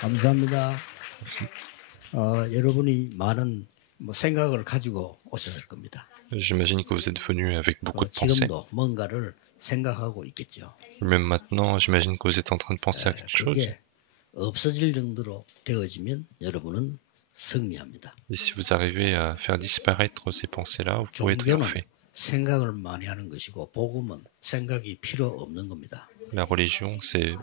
감사합니다. Merci. 여러분이 많은 생각을 가지고 오셨을 겁니다. J'imagine que vous êtes venu avec beaucoup de pensées. 지금도 뭔가를 생각하고 있겠죠. Même maintenant, j'imagine que vous êtes en train de penser à quelque chose. 그게 없어질 정도로 되어지면 여러분은 승리합니다. Et si vous arrivez à faire disparaître ces pensées-là, vous pouvez être 종교는 parfait. 생각을 많이 하는 것이고 복음은 생각이 필요 없는 겁니다. La religion, c'est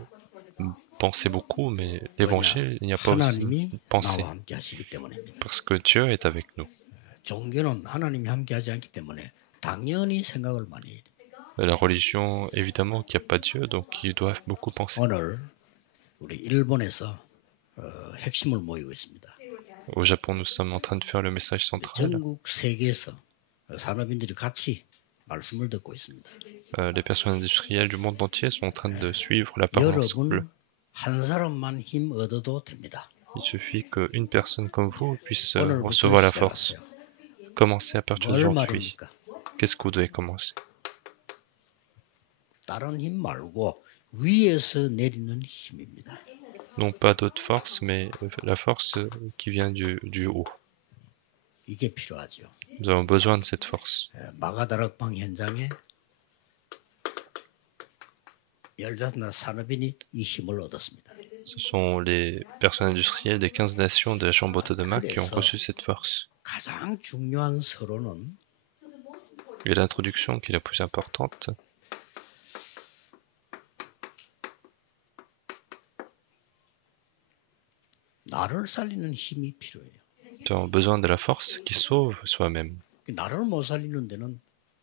penser beaucoup, mais l'évangile, il n'y a pas besoin de 하나님이 penser. 나와 함께 하시기 때문입니다. Parce que Dieu est avec nous. 종교는 하나님이 함께 하지 않기 때문에 당연히 생각을 많이 해야 됩니다. La religion, évidemment qu'il n'y a pas Dieu, donc ils doivent beaucoup penser. 오늘 우리 일본에서 핵심을 모이고 있습니다. Au Japon, nous sommes en train de faire le message central. 전국 세계에서 산업인들이 같이 말씀을 듣고 있습니다. Les personnes industrielles du monde entier sont en train de suivre la parole ensemble. 여러분 한 사람만 힘 얻어도 됩니다. Il suffit qu'une personne comme vous puisse 오늘부터 recevoir la force. 시작하세요. Commencez à partir 뭘 d'aujourd'hui. 말입니까? Qu'est-ce que vous devez commencer? 다른 힘 말고 위에서 내리는 힘입니다. Non pas d'autre force, mais la force qui vient du haut. 이게 필요하죠. Nous avons besoin de cette force. 마가다락방 현장에 15나라 산업인이 이 힘을 얻었습니다. Ce sont les personnes industrielles des 15 nations de la Chambre haute de Mac qui ont reçu cette force. 가장 중요한 서론은 Et l'introduction qui est la plus importante, 나를 살리는 힘이 필요해요. nous avons besoin de la force qui sauve soi-même. 나를 못 살리는 데는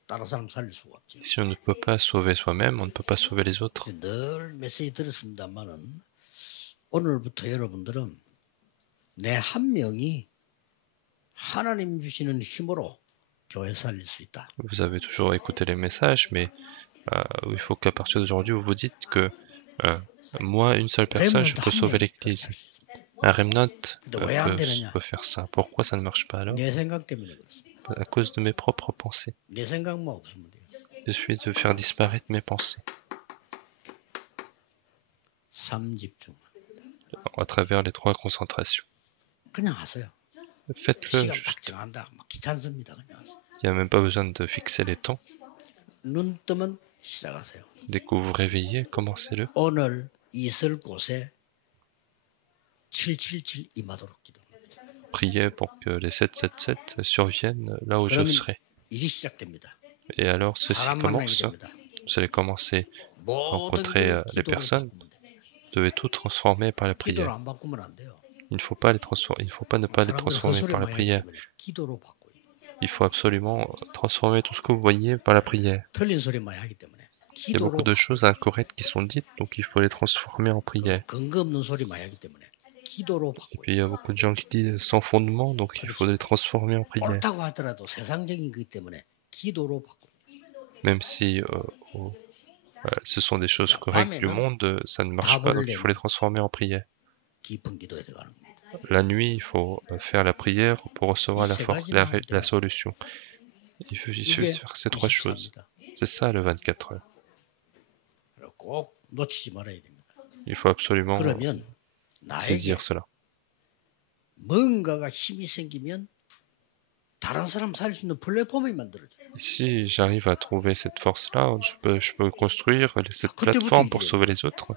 다른 사람 살릴 수가 없죠. Si on ne peut pas sauver soi-même, on ne peut pas sauver les autres. 늘 메시지 들었습니다만은 오늘부터 여러분들은 내 한 명이 하나님 주시는 힘으로 교회 살릴 수 있다. Vous avez toujours écouté les messages, mais il faut qu'à partir d'aujourd'hui, vous vous dites que moi, une seule personne, je peux sauver l'Église. Un remnant peut faire ça. Pourquoi ça ne marche pas alors? 내 생각 때문에 그렇습니다. À cause de mes propres pensées. 내 생각만 없으면 돼요. Il suffit de faire disparaître mes pensées. 삼집중. À travers les 3 concentrations. 그냥 하세요. Faites-le 시간 딱 juste. 정한다. 막 귀찮습니다. 그냥 하세요. Il n'y a même pas besoin de fixer les temps. 눈 뜨면 시작하세요. Dès que vous vous réveillez, commencez-le. 오늘 있을 곳에 777 임하도록 기도합니다. Priez pour que les 777 surviennent là où je 그러면 serai. 일이 시작됩니다. Et alors, ceci 사람 만나게 commence. 됩니다. Vous allez commencer à 모든 rencontrer 걸 les 기도로 personnes. 바꾸면 됩니다. Vous devez tout transformer par la 기도를 prière. 안 바꾸면 안 돼요. Il ne faut pas les transformer. Il ne faut pas ne pas les 사람들 transformer 헛소리 par la 많이 하기 prière. 때문에 기도로 바꿔요. Il faut absolument transformer tout ce que vous voyez par la prière. 틀린 소리 많이 하기 때문에 Il y a 기도로 beaucoup de choses incorrectes qui sont dites, donc il faut les transformer en prière. 근거 없는 소리 많이 하기 때문에 기도로 Et 바꿔요. puis il y a beaucoup de gens qui disent sans fondement, donc il faut les transformer en prière. 옳다고 하더라도 세상적인 거기 때문에 기도로 바꿔요. Même si ce sont des choses correctes du monde, ça ne marche pas, donc il faut les transformer en prière. 깊은 기도에 들어가는 겁니다. La nuit, il faut faire la prière pour recevoir la solution. Il suffit de faire ces 3 choses. C'est ça le 24 heures. 꼭 놓치지 말아야 됩니다. Il faut absolument 그러면 saisir 나에게 cela. 뭔가가 힘이 생기면 다른 사람 살릴 수 있는 플랫폼이 만들어져요. Si j'arrive à trouver cette force-là, je peux construire cette plateforme pour sauver les autres.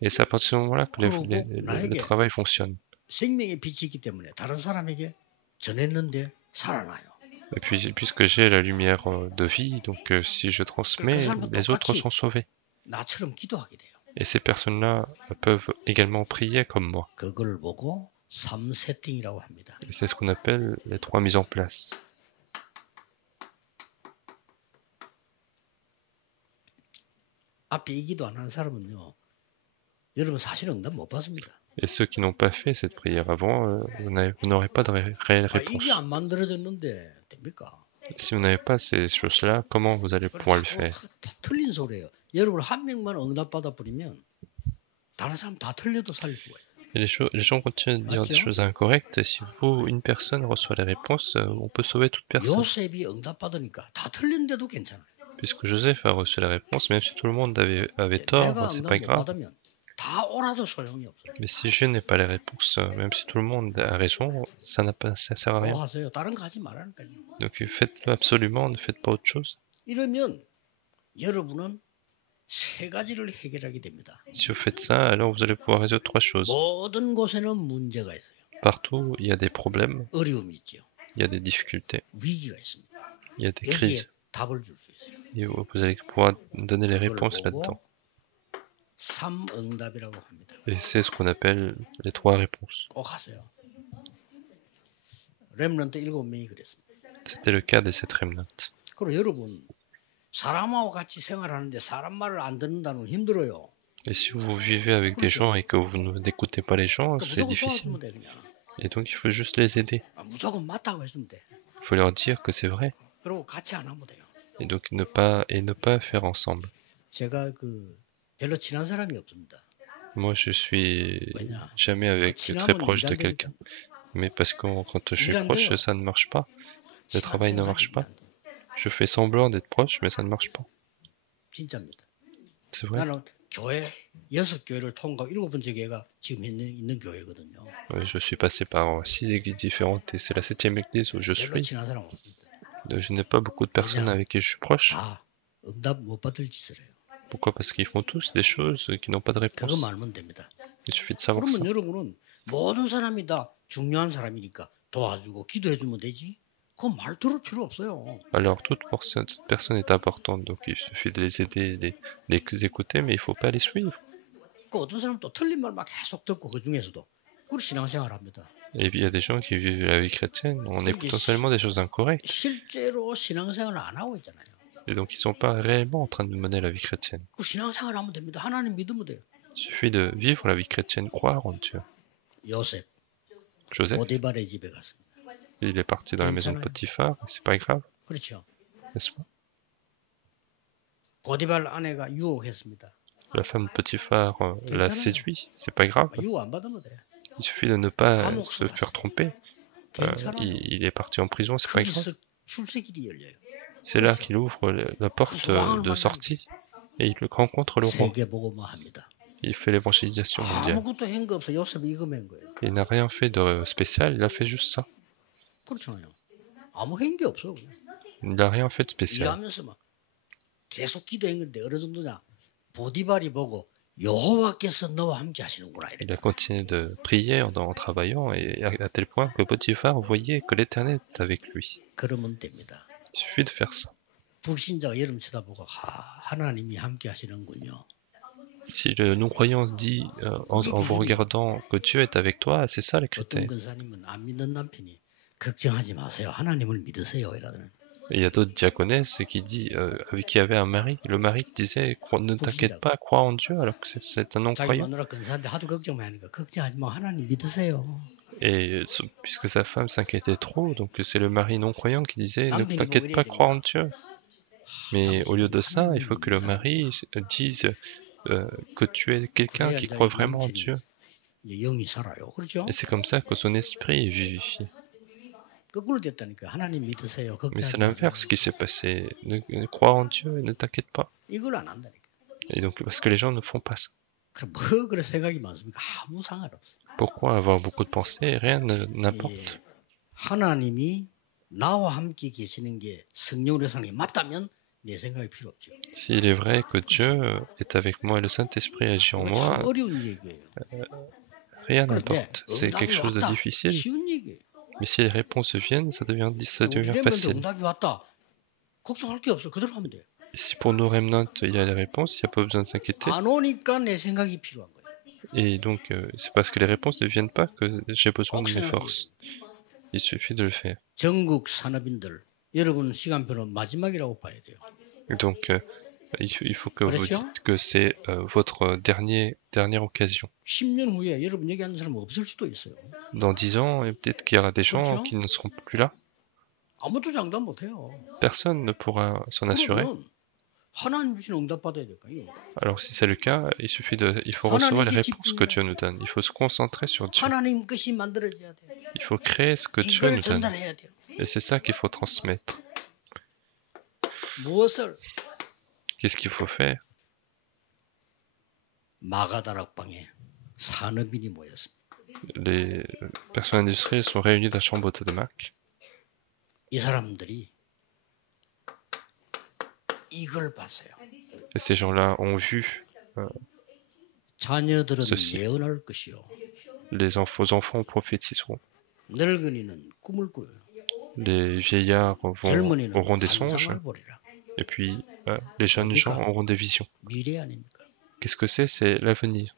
Et c'est à partir de ce moment-là que le travail fonctionne. 생명의 빛이 있기 때문에 다른 사람에게 전했는데 살아나요. Et puis, puisque j'ai la lumière de vie, donc si je transmets, les autres sont sauvés. 나처럼 기도하게 돼요. Et ces personnes-là peuvent également prier comme moi. 그걸 보고 3세팅이라고 합니다. Et c'est ce qu'on appelle les 3 mises en place. 앞에 이 기도 안 한 사람은요. 여러분 사실 응답 못 받습니다. Et ceux qui n'ont pas fait cette prière avant, vous n'aurez pas de réelle réponse. 이게 안 만들어졌는데 됩니까? Si vous n'avez pas ces choses-là, comment vous allez pouvoir le faire? 다 틀린 소리예요. 여러분 한 명만 응답 받아 버리면 다른 사람 다 틀려도 살릴 수가 있어요. Et les gens continuent de dire des choses incorrectes. Et si une personne reçoit les réponses, on peut sauver toute personne. 요셉이 응답 받으니까 다 틀린데도 괜찮아요. Puisque Joseph a reçu la réponse, même si tout le monde avait tort, c'est pas grave. Mais si je n'ai pas les réponses, même si tout le monde a raison, ça sert à rien. Donc faites-le absolument, ne faites pas autre chose. Si vous faites ça, alors vous allez pouvoir résoudre 3 choses. Partout, il y a des problèmes, il y a des difficultés, il y a des crises. Et vous allez pouvoir donner les réponses là-dedans. Et c'est ce qu'on appelle les 3 réponses. C'était le cas des 7 remnants. Et si vous vivez avec des gens et que vous n'écoutez pas les gens, c'est difficile. Et donc il faut juste les aider. Il faut leur dire que c'est vrai. Et donc ne pas faire ensemble. Moi je suis jamais très proche de quelqu'un. Mais parce que quand je suis proche, ça ne marche pas. Le travail ne marche pas. Je fais semblant d'être proche, mais ça ne marche pas. C'est vrai. Je suis passé par 6 églises différentes et c'est la 7e église où je suis. Je n'ai pas beaucoup de personnes avec qui je suis proche. Pourquoi? Parce qu'ils font tous des choses qui n'ont pas de réponse. Il suffit de savoir ça. Alors toute personne est importante, donc il suffit de les aider, les écouter, mais il ne faut pas les suivre. Et puis il y a des gens qui vivent la vie chrétienne en écoutant seulement des choses incorrectes. Et donc ils ne sont pas réellement en train de mener la vie chrétienne. Il suffit de vivre la vie chrétienne, croire en Dieu. Joseph, il est parti dans la maison de Potiphar, c'est pas grave. N'est-ce pas? La femme de Potiphar l'a séduit, c'est pas grave. Il suffit de ne pas se faire tromper. Il est parti en prison, c'est pas grave. C'est là qu'il ouvre la porte de sortie et il rencontre le roi. Il fait l'évangélisation mondiale. Il n'a rien fait de spécial, il a fait juste ça. Il n'a rien fait de spécial. Il a continué de prier en travaillant et à tel point que Potiphar voyait que l'Éternel est avec lui. Il suffit de faire ça. Si le non-croyant dit en vous regardant que Dieu est avec toi, c'est ça le critère. Et il y a d'autres diaconesses qui disent, avec qui avait un mari, le mari qui disait ne t'inquiète pas, crois en Dieu alors que c'est un non-croyant. Et puisque sa femme s'inquiétait trop, donc c'est le mari non-croyant qui disait ne t'inquiète pas, crois en Dieu. Mais au lieu de ça, il faut que le mari dise que tu es quelqu'un qui croit vraiment en Dieu. Et c'est comme ça que son esprit est vivifié. Mais c'est l'inverse qui s'est passé. Ne crois en Dieu et ne t'inquiète pas. Et donc, parce que les gens ne font pas ça. Pourquoi avoir beaucoup de pensées? Rien n'importe. S'il est vrai que Dieu est avec moi et le Saint-Esprit agit en moi, rien n'importe. C'est quelque chose de difficile. Mais si les réponses viennent, ça devient facile. Et si pour nos remnants, il y a les réponses, il n'y a pas besoin de s'inquiéter. Et donc, c'est parce que les réponses ne viennent pas que j'ai besoin de mes forces. Il suffit de le faire. Donc, il faut que vous dites que c'est votre dernière occasion. Dans 10 ans, peut-être qu'il y aura des gens qui ne seront plus là. Personne ne pourra s'en assurer. Alors si c'est le cas, il faut recevoir les réponses que Dieu nous donne. Il faut se concentrer sur Dieu. Il faut créer ce que Dieu nous donne. Et c'est ça qu'il faut transmettre. Qu'est-ce qu'il faut faire? 마가다락방에 산업인이 모였습니다. Les personnes industrielles sont réunies dans la chambre de Mac. 이 사람들이 이걸 봤어요. Et ces gens-là ont vu 자녀들은 ceci. 예언할 것이요. Vos enfants prophétiseront. 늙은이는 꿈을 꾸요. Les vieillards 젊은이는 auront des songes. 환상을 보리라. Et puis, les jeunes gens auront des visions. 미래 아닙니까? Qu'est-ce que c'est? C'est l'avenir.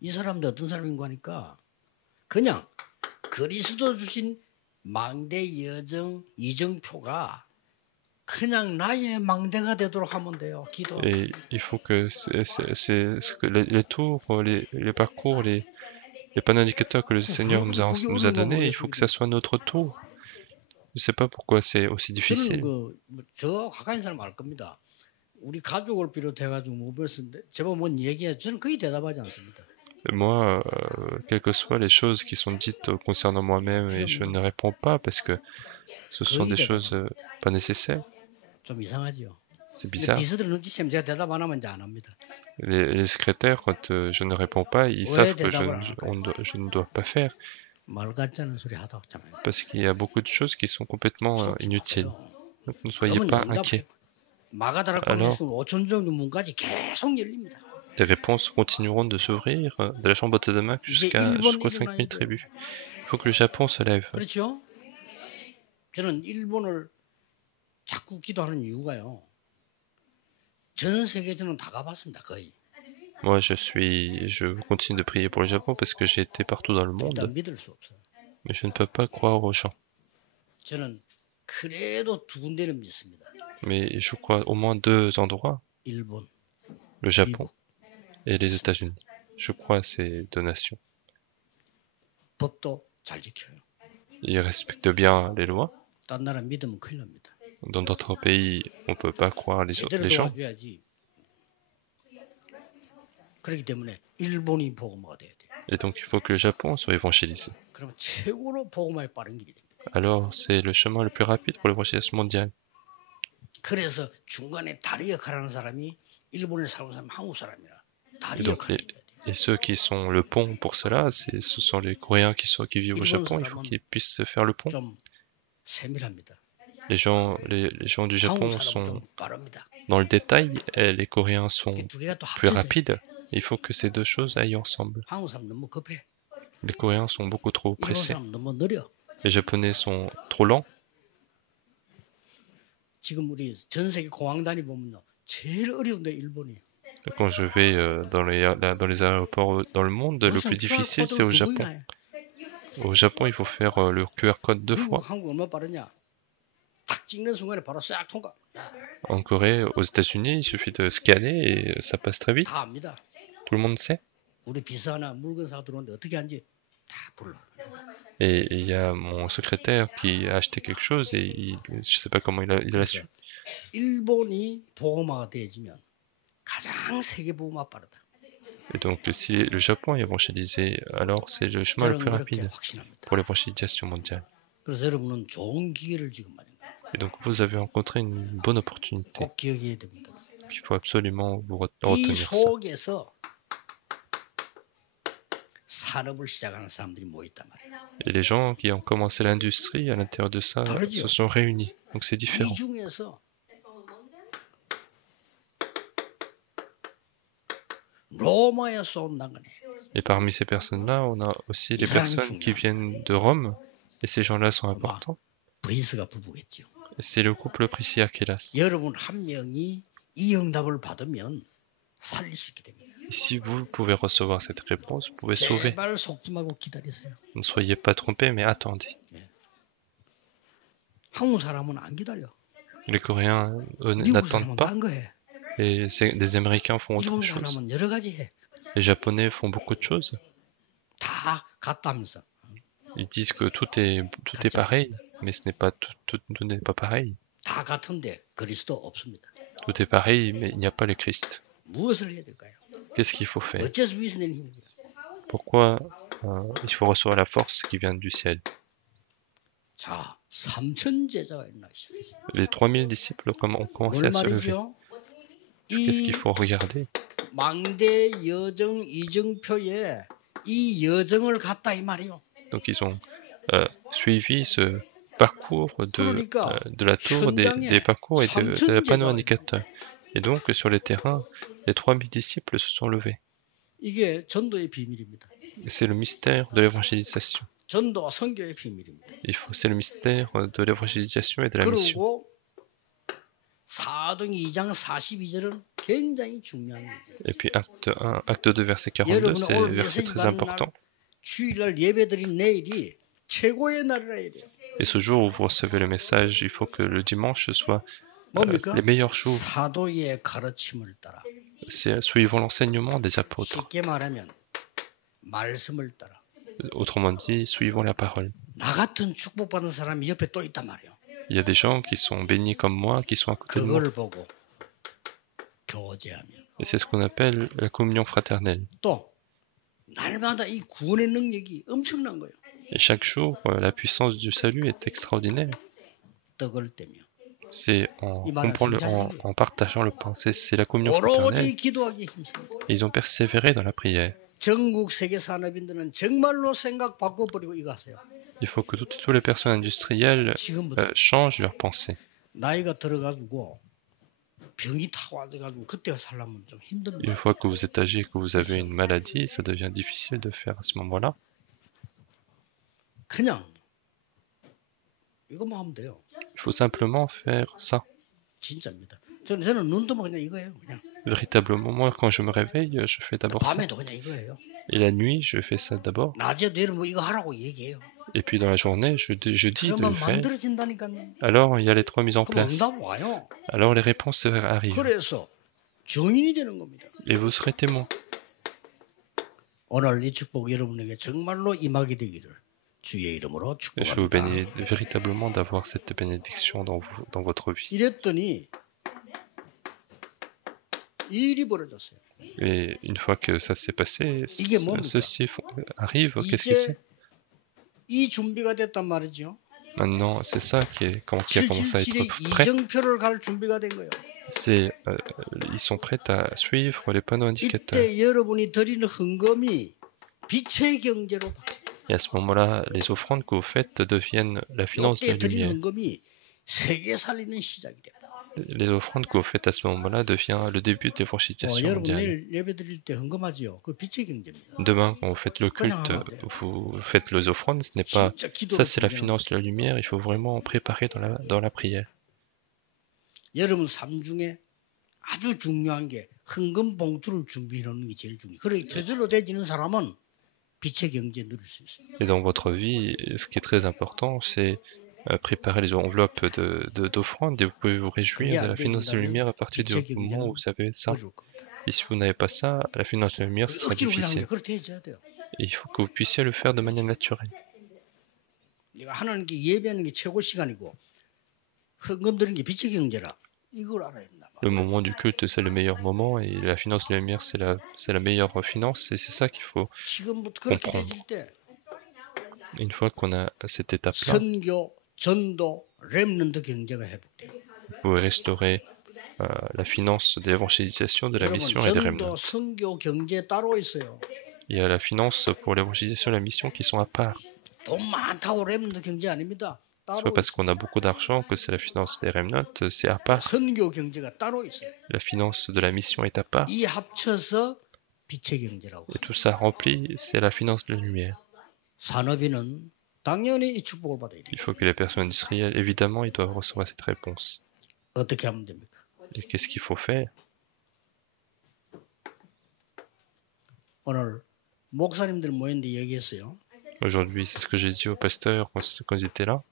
이 사람들 어떤 사람인가 하니까 그냥 그리스도 주신 망대 여정 이정표가 그냥 나의 망대가 되도록 하면 돼요. 기도. Et il faut que, les tours, les parcours, les panneaux indicateurs que le Seigneur nous a donnés, il faut que ça soit notre tour. Je ne sais pas pourquoi c'est aussi difficile. 저 가까이 사람 알 겁니다. 우리 가족을 비롯해가지고 모였는데 제가 뭔 얘기해 저는 거의 대답하지 않습니다. Moi, quelles que soient les choses qui sont dites concernant moi-même, et je ne réponds pas parce que ce sont des choses pas nécessaires. 좀 이상하지요. C'est bizarre. 비서들 눈치채면 제가 대답 안 하면 이제 안 합니다. Les secrétaires, quand je ne réponds pas, ils savent que je ne dois pas faire. 말 같지 않은 소리 하다 왔잖아요. Parce qu'il y a beaucoup de choses qui sont complètement inutiles. Donc ne soyez pas inquiets. 마가다락방에서 5천 정도 문까지 계속 열립니다. Les réponses continueront de s'ouvrir de la chambre de Damak jusqu'aux 5000 tribus. Il faut que le Japon se lève. 그렇죠? 저는 일본을 자꾸 기도하는 이유가요. 전 세계에서는 다 가봤습니다, 거의. Moi, je continue de prier pour le Japon parce que j'ai été partout dans le monde. Mais je ne peux pas croire aux gens. 저는 그래도 두 군데는 믿습니다. Mais je crois au moins deux endroits. 일본, Le Japon et les États-Unis. Je crois à ces deux nations. 법도 잘 지켜요. Ils respectent bien les lois. 딴 나라 믿으면 큰일 납니다. Dans d'autres pays, on ne peut pas croire les gens. 그렇기 때문에 일본이 복음화가 돼야 돼요. Et donc il faut que le Japon soit évangélisé. 그러면 최고로 복음화에 빠른 길이 됩니다. Alors c'est le chemin le plus rapide pour l'évangélisation mondiale. 그래서 중간에 다리 역할하는 사람이 일본에 사는 사람, 한국 사람이라 다리 Donc, 역할을 해야 돼요. et ceux qui sont le pont pour cela, ce sont les Coréens qui vivent au Japon. Il faut qu'ils puissent faire le pont. 좀 세밀합니다. Les gens du Japon sont dans le détail et les Coréens sont plus rapides. Il faut que ces deux choses aillent ensemble. Les Coréens sont beaucoup trop pressés. Les Japonais sont trop lents. 지금 우리 전 세계 공항 다니보면요, 제일 어려운데 일본이. Quand je vais dans les aéroports dans le monde, le plus difficile c'est au Japon. Au Japon, il faut faire le QR code 2 fois. En Corée, aux États-Unis, il suffit de scanner et ça passe très vite. Tout le monde sait. Et il y a mon secrétaire qui a acheté quelque chose et je ne sais pas comment il a su. Et donc, si le Japon est évangélisé, alors c'est le chemin le plus rapide pour l'évangélisation mondiale. Et donc, vous avez rencontré une bonne opportunité. Il faut absolument vous retenir ça. Et les gens qui ont commencé l'industrie à l'intérieur de ça se sont réunis. Donc, c'est différent. Et parmi ces personnes-là, on a aussi les personnes qui viennent de Rome. Et ces gens-là sont importants. Et c'est le couple Priscilla-Aquilas. Et si vous pouvez recevoir cette réponse, vous pouvez sauver. Ne soyez pas trompés, mais attendez. Les Coréens n'attendent pas. Et les Américains font autre chose. Les Japonais font beaucoup de choses. Ils disent que tout est pareil, mais ce n'est pas tout n'est pas pareil. Tout est pareil, mais il n'y a pas le Christ. Qu'est-ce qu'il faut faire? Pourquoi il faut recevoir la force qui vient du ciel? Les 3000 disciples ont commencé à se lever. Qu'est-ce qu'il faut regarder? 망대 여정 이정표에 이 여정을 갔다 이 말이요. Donc ils ont suivi ce parcours de la tour, des parcours et de la panneau indicateur. Et donc sur les terrains, les 3000 disciples se sont levés. 이게 전도의 비밀입니다. C'est le mystère de l'évangélisation. 전도와 선교의 비밀입니다. C'est le mystère de l'évangélisation et de la mission. 그리고 사도행 2장 42절은 굉장히 중요한 거예요. Et puis acte 2, verset 42, c'est un verset très important. 주일날 예배드린 내일이 최고의 날이라 이래요. Et ce jour où vous recevez le message, il faut que le dimanche soit les meilleurs jours. 사도의 가르침을 따라. C'est suivant l'enseignement des apôtres. 쉽게 말하면 말씀을 따라. Autrement dit, suivant la parole. 나 같은 축복받은 사람이 옆에 또 있단 말이에요. Il y a des gens qui sont bénis comme moi, qui sont à côté de moi. 그걸 보고 교제하며. Et c'est ce qu'on appelle la communion fraternelle. 또 날마다 이 구원의 능력이 엄청난 거예요. Et chaque jour, la puissance du salut est extraordinaire. 떡을 떼며. C'est en partageant le pain. C'est la communion fraternelle. 오로지 기도하기 힘씁니다. Ils ont persévéré dans la prière. 전국 세계 산업인들은 정말로 생각 바꿔버리고 이거 하세요. Il faut que toutes les personnes industrielles changent leur pensée. 나이가 들어가지고 병이 타와가지고 그때 살려면 좀 힘듭니다. Une fois que vous êtes âgé et que vous avez une maladie, ça devient difficile de faire à ce moment-là. 그냥 이거만 하면 돼요. Il faut simplement faire ça. 진짜입니다. 저는 눈 뜨면 그냥 이거예요. 그냥. Véritablement, moi, quand je me réveille, je fais d'abord ça. 밤에도 그냥 이거예요. Et la nuit, je fais ça d'abord. 낮에도 여러분 이거 하라고 얘기해요. Et puis dans la journée, je dis de le faire. 만들어진다니까요. Alors, il y a les 3 mises en place. 응답 와요. Alors, les réponses arrivent. 그래서 증인이 되는 겁니다. Et vous serez témoins. 오늘 이 축복 여러분에게 정말로 임하게 되기를 주의 이름으로 Je vous bénis 축복합니다. véritablement d'avoir cette bénédiction dans votre vie. 이랬더니 일이 벌어졌어요. Et une fois que ça s'est passé, 이게 뭡니까? ceci arrive. Qu'est-ce que c'est? 이제 이 준비가 됐단 말이죠. Maintenant, c'est ça qui a commencé à 777의 être prêt. 이정표를 갈 준비가 된 거예요. Ils sont prêts à suivre les panneaux indicateurs. 이때 여러분이 드리는 헌금이 빛의 경제로 바뀌어요. Et à ce moment-là, les offrandes que vous faites deviennent la finance de 이때 la 드리는 lumière. 헌금이 세계 살리는 시작이 됩니다. Les offrandes que vous faites à ce moment-là devient le début de l'évangélisation 여러분 mondiale. 내일 예배 드릴 때 헌금하지요. 그 빛의 경제입니다. Demain, quand vous faites le culte, vous faites les offrandes, ce n'est pas... 진짜 Ça, c'est la 기도를 finance de la lumière, il faut vraiment préparer dans la prière. 여러분 삶 중에 아주 중요한 게 헌금 봉투를 준비해 놓는 게 제일 중요해요. 그래 저절로 되지는 사람은 빛의 경제 누릴 수 있어요. Et dans votre vie, ce qui est très important, c'est préparer les enveloppes d'offrandes et vous pouvez vous réjouir de la finance de la lumière à partir du moment où vous avez ça. Et si vous n'avez pas ça, la finance de la lumière, ce sera 억지로 그냥 difficile. 그렇게 해줘야 돼요. Et il faut que vous puissiez le faire de manière naturelle. 내가 하나님께 예배하는 게 최고 시간이고 헌금 드리는 게 빛의 경제라 이걸 알아야 된다. Le moment du culte, c'est le meilleur moment et la finance de la lumière, c'est la meilleure finance et c'est ça qu'il faut 지금부터 그렇게 comprendre. 되질 때 Une fois qu'on a cette étape-là, 선교, 전도, 렘넌트 경제가 회복돼요. vous pouvez restaurer la finance de l'évangélisation, de la 여러분 mission et des 전도, remnants. 선교, 경제 따로 있어요. Il y a la finance pour l'évangélisation et la mission qui sont à part. 돈 많다고 렘넌트 경제 아닙니다. C'est 따로 pas parce qu'on a beaucoup d'argent que c'est la finance des remnants, c'est à part. 선교 경제가 따로 있어요. La finance de la mission est à part. 이 합쳐서 빛의 경제라고. Et tout ça rempli, c'est la finance de la lumière. 산업인은 당연히 이 축복을 받아야 돼요. Il faut que les personnes industrielles, évidemment, ils doivent recevoir cette réponse. 어떻게 하면 됩니까? Et qu'est-ce qu'il faut faire? 오늘 목사님들 모였는데 얘기했어요. Aujourd'hui, c'est ce que j'ai dit au pasteur quand ils étaient là.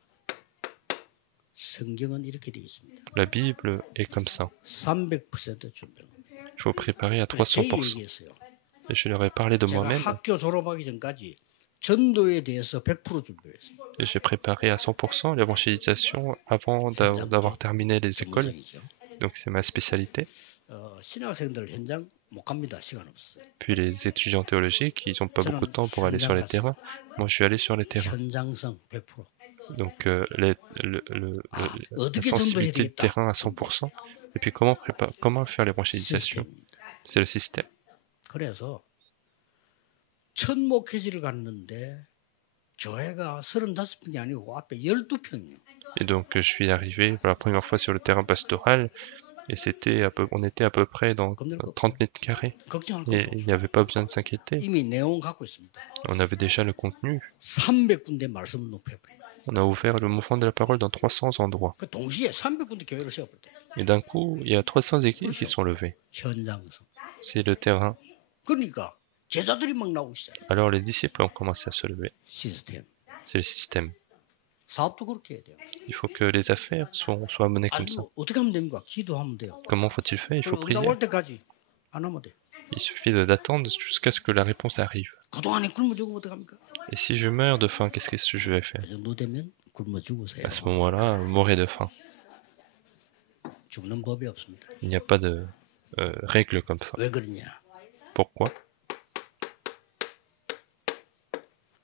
성경은 이렇게 되어 있습니다. La Bible est comme ça. 300% 준비를. Il faut préparer à 제 300%. 얘기했어요. Et je leur ai parlé de 제가 moi-même. 학교 졸업하기 전까지 전도에 대해서 100% 준비했어요. Et j'ai préparé à 100% l'évangélisation avant d'avoir terminé les écoles. 전공이죠. Donc c'est ma spécialité. 신학생들 현장 못 갑니다. 시간 없어요. Puis les étudiants théologiques, ils n'ont pas beaucoup de temps pour aller sur les terrains. Moi, je suis allé sur les terrains. 현장성 100%. Donc la sensibilité de terrain à 100%. Et puis comment faire l'évangélisation? 시스템입니다. C'est le système. 그래서 첫 목회지를 갔는데 교회가 35평이 아니고 앞에 12평이에요. Et donc je suis arrivé pour la première fois sur le terrain pastoral et on était à peu près dans 30 mètres carrés. Et il n'y avait pas besoin de s'inquiéter. 이미 내용 갖고 있습니다. On avait déjà le contenu. 300군데 말씀을 높여버려요. On a ouvert le mouvement de la parole dans 300 endroits. 그 동시에 300군데 교회를 세워버렸대요. Et d'un coup, il y a 300 églises qui sont levées. 현장에서. C'est le terrain. 그러니까 제자들이 막 나오기 시작해요. Alors les disciples ont commencé à se lever. 시스템. C'est le système. 사업도 그렇게 해야 돼요. Il faut que les affaires soient menées comme ça. 어떻게 하면 됩니까? 기도하면 돼요. Comment faut-il faire? Il faut prier. 올 때까지 안 하면 돼. Il suffit d'attendre jusqu'à ce que la réponse arrive. 그동안에 굶어 죽으면 어떡합니까? Et si je meurs de faim, qu'est-ce que je vais faire? 그 정도 되면 굶어 죽으세요. À ce moment-là, mourrez de faim. 죽는 법이 없습니다. Il n'y a pas de règle comme ça. 왜 그러냐? Pourquoi?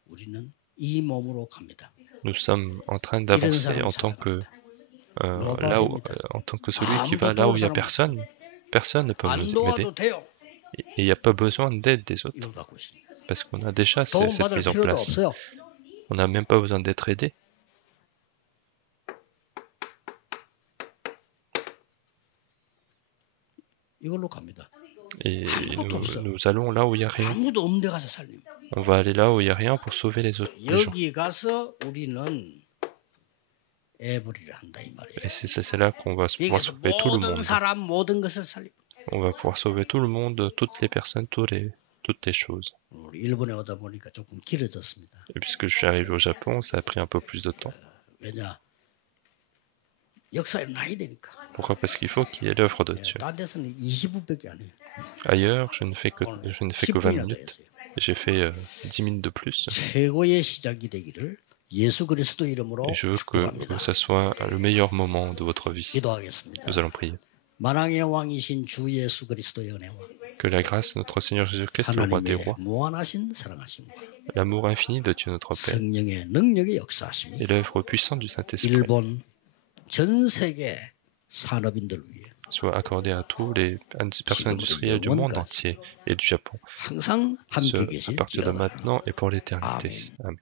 우리는 이 몸으로 갑니다. Nous sommes en train d'avancer en tant que en tant que celui qui va là où il n'y a personne. Personne ne peut 안 nous aider. 도와도 돼요. Et il n'y a pas besoin d'aide des autres. 이걸 갖고 있으니까. Parce qu'on a déjà cette 도움받을 mise en 필요도 place. 없어요. On n'a même pas besoin d'être aidé. 이걸로 갑니다. Et nous allons là où il n'y a rien. 아무도 없는 데 가서 살림. On va aller là où il n'y a rien pour sauver les autres les gens. 여기 가서 우리는 애벌이를 한다 이 말이에요. Et c'est là qu'on va pouvoir 여기서 sauver tout le 모든 monde. 사람 모든 것을 살림. On va pouvoir sauver tout le monde, toutes les personnes, toutes les choses. 우리 일본에 오다 보니까 조금 길어졌습니다. Et puisque je suis arrivé au Japon, ça a pris un peu plus de temps. 왜냐? 역사에 나야 되니까. Pourquoi? Parce qu'il faut qu'il y ait l'œuvre de Dieu. 딴 데서는 20분밖에 안 해요. Ailleurs, je ne fais que 20 10분이나 더 minutes. 했어요. J'ai fait 10 minutes de plus. 최고의 시작이 되기를 예수 그리스도 이름으로 Et je veux 축복합니다. que ça soit le meilleur moment de votre vie. 기도하겠습니다. Nous allons prier. 만왕의 왕이신 주 예수 그리스도의 은혜와 Que la grâce de notre Seigneur Jésus-Christ, le roi des 하나님의 rois, 무한하신 사랑하심과 l'amour infini de Dieu notre Père, 성령의 능력의 역사하심이 et l'œuvre puissante du Saint-Esprit 일본 전 세계 산업인들을 위해 soit accordée à tous les personnes industrielles du monde entier et du Japon, 항상 함께 à 계실 partir de 지어다. maintenant et pour l'éternité. Amen. Amen.